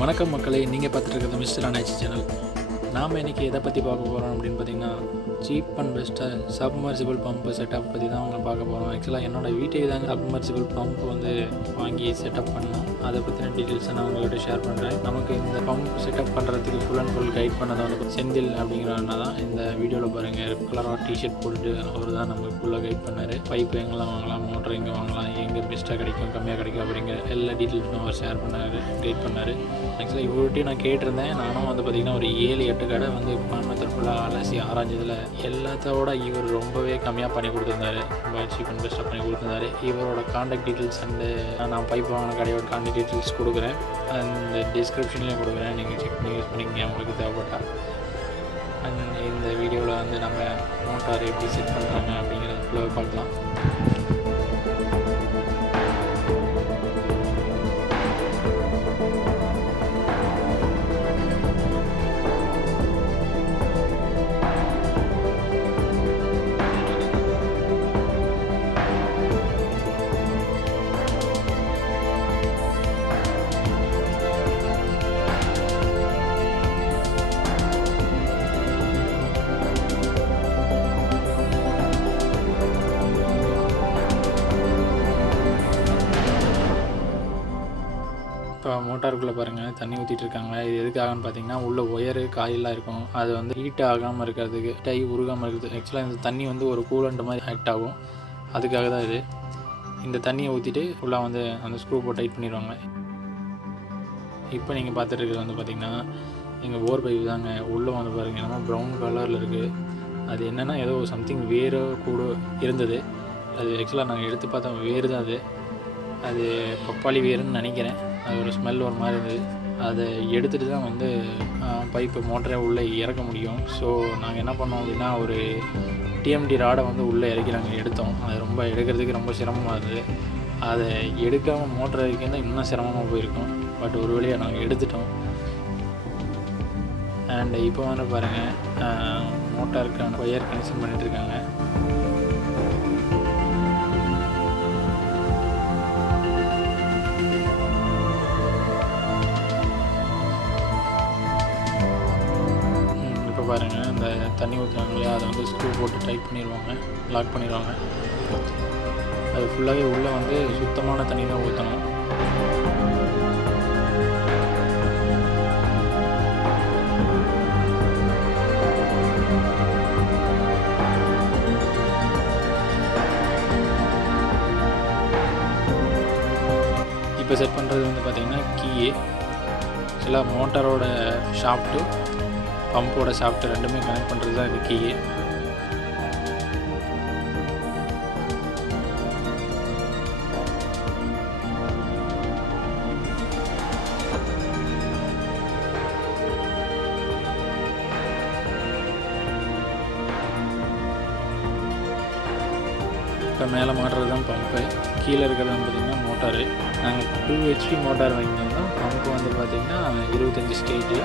வணக்கம் மக்களே, நீங்கள் பார்த்துட்டு இருக்கிறது மிஸ்டர் அண்ணாச்சி சேனல். நாம் இன்றைக்கி எதை பற்றி பார்க்க போகிறோம் அப்படின்னு பார்த்தீங்கன்னா, சீப் அண்ட் பெஸ்ட்டாக சப்மர்சிபிள் பம்பு செட்டப் பற்றி தான் அவங்க பார்க்க போகிறோம். ஆக்சுவலாக என்னோடய வீட்டுக்கு தாங்க சப்மர்சிபிள் பம்ப் வந்து வாங்கி செட்டப் பண்ணோம். அதை பற்றின டீட்டெயில்ஸை நான் உங்கள்கிட்ட ஷேர் பண்ணுறேன். நமக்கு இந்த பம்ப் செட்டப் பண்ணுறதுக்கு ஃபுல் அண்ட் ஃபுல் கைட் பண்ணதை வந்து செந்தில் அப்படிங்கிற அண்ணா தான். இந்த வீடியோவில் பாருங்கள், ரெட் கலராக டிஷர்ட் போட்டுட்டு அவர் தான் நமக்கு ஃபுல்லாக கைட் பண்ணார். பைப்பு எங்கெல்லாம் வாங்கலாம், மோட்டர் எங்கே வாங்கலாம், எங்கே பெஸ்ட்டாக கிடைக்கும், கம்மியாக கிடைக்கும் அப்படிங்கிற எல்லா டீட்டெயில்ஸும் அவர் ஷேர் பண்ணார், கைட் பண்ணார். ஆக்சுவலாக இவர்கிட்டையும் நான் கேட்டிருந்தேன். நானும் வந்து பார்த்திங்கன்னா ஒரு 7-8 கடை வந்து கோயம்புத்தூர் ஃபுல்லாக அலசி ஆராய்ஞ்சதில் எல்லாத்தோட இவர் ரொம்பவே கம்மியாக பண்ணி கொடுத்துருந்தாரு. ரொம்ப சீப் அண்ட் பெஸ்ட்டாக பண்ணி கொடுத்துருந்தாரு. இவரோட காண்டாக்ட் டீட்டெயில்ஸ் அண்டு நான் பைப் வாங்கின கடையோட காண்டாக்ட் டீட்டெயில்ஸ் கொடுக்குறேன், அந்த டிஸ்கிரிப்ஷன்லேயும் கொடுக்குறேன். நீங்கள் செக் பண்ணி யூஸ் பண்ணிக்கங்க உங்களுக்கு தேவைப்பட்டா. அண்ட் இந்த வீடியோவில் வந்து நம்ம மோட்டார் எப்படி செட் பண்ணுறாங்க அப்படிங்கிறத ஃபுல்லாக பார்க்கலாம். இப்போ மோட்டாருக்குள்ளே பாருங்கள் தண்ணி ஊற்றிட்டு இருக்காங்க. இது எதுக்காகன்னு பார்த்தீங்கன்னா, உள்ள ஒயரு காயிலாம் இருக்கும், அது வந்து ஹீட் ஆகாமல் இருக்கிறதுக்கு, டை உருகாமல் இருக்கிறது. ஆக்சுவலாக இந்த தண்ணி வந்து ஒரு கூலண்ட் மாதிரி ஆக்ட் ஆகும், அதுக்காக தான் இது. இந்த தண்ணியை ஊற்றிட்டு ஃபுல்லாக வந்து அந்த ஸ்க்ரூ போட்டு டைட் பண்ணிடுவாங்க. இப்போ நீங்கள் பார்த்துட்டு இருக்கிறது வந்து பார்த்திங்கன்னா எங்கள் போர் பைப்பு தாங்க. உள்ளே வந்து பாருங்கள் என்னமோ ப்ரௌன் கலரில் இருக்குது. அது என்னென்னா ஏதோ சம்திங் வேறு கூட இருந்தது. அது ஆக்சுவலாக நாங்கள் எடுத்து பார்த்தோம், வேறு தான் அது பப்பாளி வேறுன்னு நினைக்கிறேன். அது ஒரு ஸ்மெல் ஒரு மாதிரி இருந்தது. அதை எடுத்துகிட்டு தான் வந்து பைப்பு மோட்டரை உள்ளே இறக்க முடியும். ஸோ நாங்கள் என்ன பண்ணோம் அப்படின்னா, ஒரு டிஎம்டி ராடை வந்து உள்ளே இறக்கி நாங்கள் எடுத்தோம். அது ரொம்ப எடுக்கிறதுக்கு ரொம்ப சிரமமாக இருந்தது. அதை எடுக்காமல் மோட்டர் இறக்கியிருந்தால் இன்னும் சிரமமாக போயிருக்கும். பட் ஒரு வழியாக நாங்கள் எடுத்துட்டோம். அண்ட் இப்போ வந்து பாருங்கள், மோட்டாருக்கான ஒயர் கனெக்ஷன் பண்ணிகிட்ருக்காங்க. பாருங்கள், இந்த தண்ணி ஊற்றுறாங்க இல்லையா, அதை வந்து ஸ்க்ரூ போட்டு டைட் பண்ணிடுவாங்க, லாக் பண்ணிடுவாங்க. அது ஃபுல்லாகவே உள்ளே வந்து சுத்தமான தண்ணி தான் ஊற்றணும். இப்போ செட் பண்ணுறது வந்து பார்த்திங்கன்னா கீயே சில மோட்டரோட ஷாஃப்ட்டு பம்போட ஷாஃப்ட் ரெண்டுமே கனெக்ட் பண்ணுறது தான் இது கீயே. இப்போ மேலே மாட்டுறது தான் பம்பு, கீழே இருக்கிறது வந்து பார்த்திங்கன்னா மோட்டாரு. நாங்கள் 2 HP மோட்டார் வாங்கியிருந்தோம். பம்பு வந்து பார்த்திங்கன்னா 25 ஸ்டேஜ்.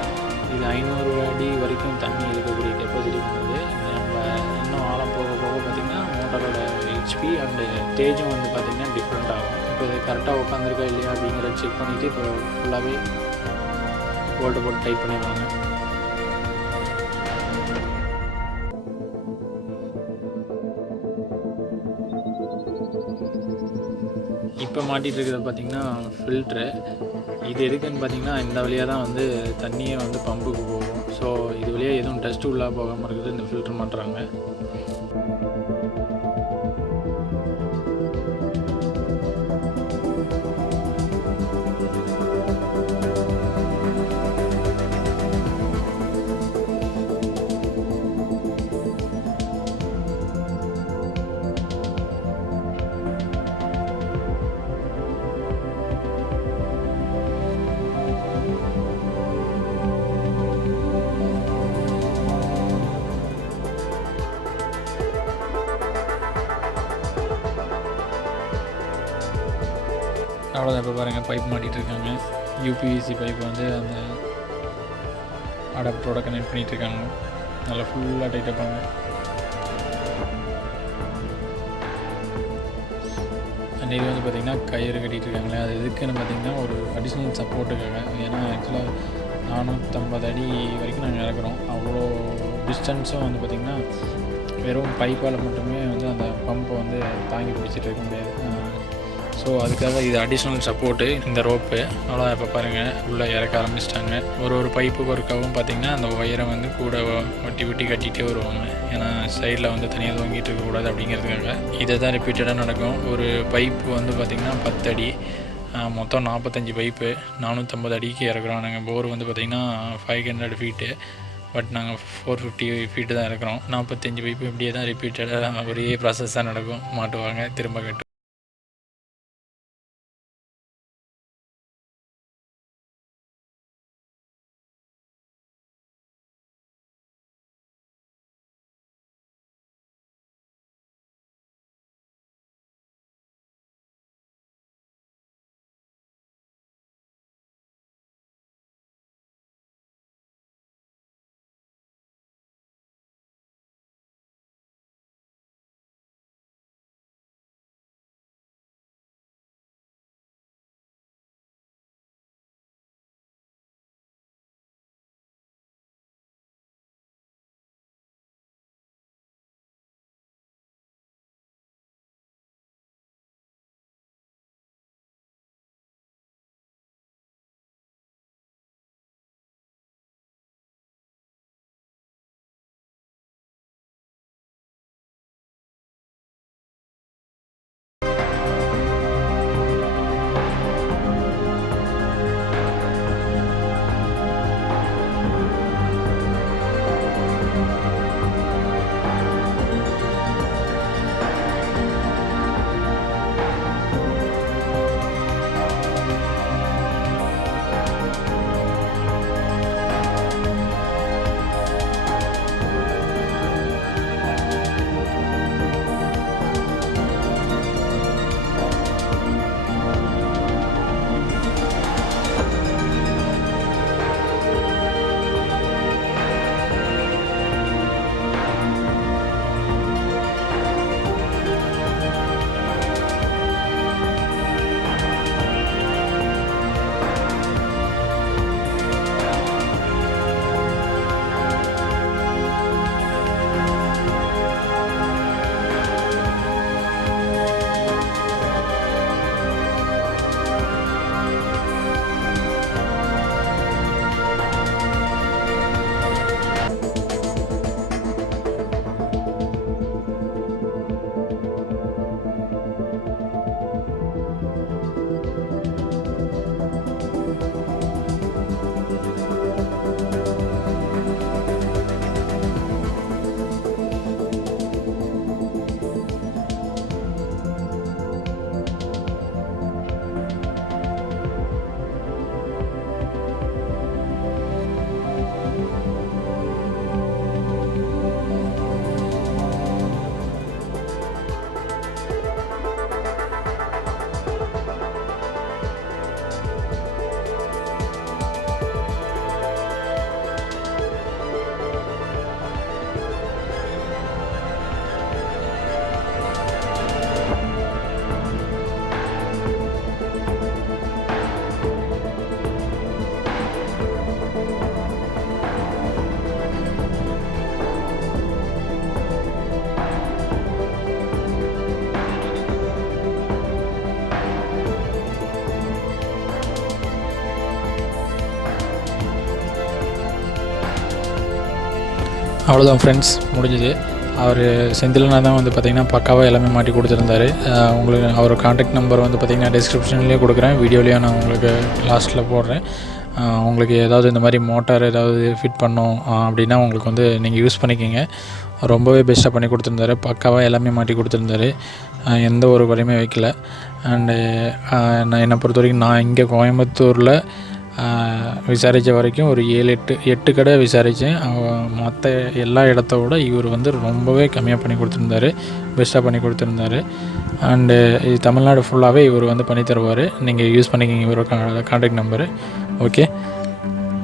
இது 500 அடி வரைக்கும் தண்ணி இழுக்கக்கூடிய கெப்பாசிட்டி பண்ணுது. நம்ம இன்னும் ஆழம் போக போக பார்த்திங்கன்னா மோட்டரோட ஹெச்பி அண்டு ஸ்டேஜும் வந்து பார்த்திங்கன்னா டிஃப்ரெண்ட் ஆகும். இப்போ இது கரெக்டாக உட்காந்துருக்கா இல்லையா அப்படிங்கிறத செக் பண்ணிவிட்டு இப்போ ஃபுல்லாகவே போல்ட்டு போட்டு டைப் பண்ணிடுவாங்க. இப்போ மாட்டிகிட்டு இருக்கிறது பார்த்திங்கன்னா ஃபில்ட்ரு. இது எதுக்குன்னு பார்த்திங்கன்னா, இந்த வழியாக தான் வந்து தண்ணியே வந்து பம்புக்கு போகும். ஸோ இது வழியாக எதுவும் டஸ்ட்டு உள்ளே போகாமல் இருக்குது, இந்த ஃபில்ட்ரு மாட்டுறாங்க. அவ்வளோதான். இப்போ பாருங்கள், பைப் மாட்டிகிட்ருக்காங்க. யூபிவிசி பைப் வந்து அந்த அடாப்டரோட கனெக்ட் பண்ணிகிட்ருக்காங்க. நல்லா ஃபுல்லாக டைட்டாக பண்ணு. அண்ட் இது வந்து பார்த்திங்கன்னா கயிறு கட்டிகிட்டு இருக்காங்களே, அது எதுக்குன்னு பார்த்திங்கன்னா ஒரு அடிஷ்னல் சப்போர்ட்டுக்காக. ஏன்னா ஆக்சுவலாக 450 அடி வரைக்கும் நாங்கள் இறக்குறோம். அவ்வளோ டிஸ்டன்ஸும் வந்து பார்த்திங்கன்னா வெறும் பைப்பால் மட்டுமே வந்து அந்த பம்பை வந்து தாங்கி பிடிச்சிட்டு இருக்க முடியாது. ஸோ அதுக்காக இது அடிஷ்னல் சப்போர்ட்டு இந்த ரோப்பு. அவ்வளோ இப்போ பாருங்கள் உள்ளே இறக்க ஆரம்பிச்சிட்டாங்க. ஒரு பைப்புக்கு ஒரு கவும் பார்த்திங்கன்னா அந்த ஒயரை வந்து கூட வட்டி கட்டிகிட்டே வருவாங்க. ஏன்னா சைடில் வந்து தனியாக தொங்கிட்டு இருக்கக்கூடாது அப்படிங்கிறதுக்காக. இதை தான் ரிப்பீட்டடாக நடக்கும். ஒரு பைப்பு வந்து பார்த்திங்கன்னா 10 அடி, மொத்தம் 45 பைப்பு 450 அடிக்கு இறக்குறோம். நாங்கள் போர் வந்து பார்த்திங்கன்னா 500 ஃபீட்டு, பட் நாங்கள் 450 ஃபீட்டு தான் இறக்குறோம். 45 பைப்பு இப்படியே தான் ரிப்பீட்டடாக ஒரே ப்ராசஸ் தான் நடக்கும். மாட்டுவாங்க, திரும்ப கட்டு. அவ்வளோதான் ஃப்ரெண்ட்ஸ், முடிஞ்சுது. அவர் செந்திலனா தான் வந்து பார்த்திங்கன்னா பக்காவாக எல்லாமே மாட்டி கொடுத்துருந்தாரு. உங்களுக்கு அவர் கான்டாக்ட் நம்பர் வந்து பார்த்திங்கன்னா டிஸ்கிரிப்ஷன்லேயே கொடுக்குறேன், வீடியோலேயே நான் உங்களுக்கு லாஸ்ட்டில் போடுறேன். உங்களுக்கு ஏதாவது இந்த மாதிரி மோட்டார் ஏதாவது ஃபிட் பண்ணோம் அப்படின்னா உங்களுக்கு வந்து நீங்கள் யூஸ் பண்ணிக்கிங்க. ரொம்பவே பெஸ்ட்டாக பண்ணி கொடுத்துருந்தாரு. பக்காவாக எல்லாமே மாட்டி கொடுத்துருந்தாரு, எந்த ஒரு குறையுமே வைக்கல. அண்டு நான் என்னை பொறுத்த வரைக்கும் நான் இங்கே கோயம்புத்தூரில் விசாரித்த வரைக்கும் ஒரு 7-8 கடை விசாரித்தேன். மற்ற எல்லா இடத்த விட இவர் வந்து ரொம்பவே கம்மியாக பண்ணி கொடுத்துருந்தாரு, பெஸ்ட்டாக பண்ணி கொடுத்துருந்தாரு. அண்டு இது தமிழ்நாடு ஃபுல்லாகவே இவர் வந்து பண்ணி தருவார். நீங்கள் யூஸ் பண்ணிக்கிங்க இவரோட கான்டாக்ட் நம்பரு. ஓகே,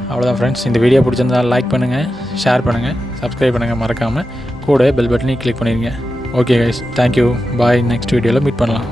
அவ்வளோதான் ஃப்ரெண்ட்ஸ். இந்த வீடியோ பிடிச்சிருந்தால் லைக் பண்ணுங்கள், ஷேர் பண்ணுங்கள், சப்ஸ்கிரைப் பண்ணுங்கள் மறக்காமல். கூட பெல் பட்டனையும் கிளிக் பண்ணிடுங்க. ஓகே கைஸ், தேங்க்யூ, பாய். நெக்ஸ்ட் வீடியோவில் மீட் பண்ணலாம்.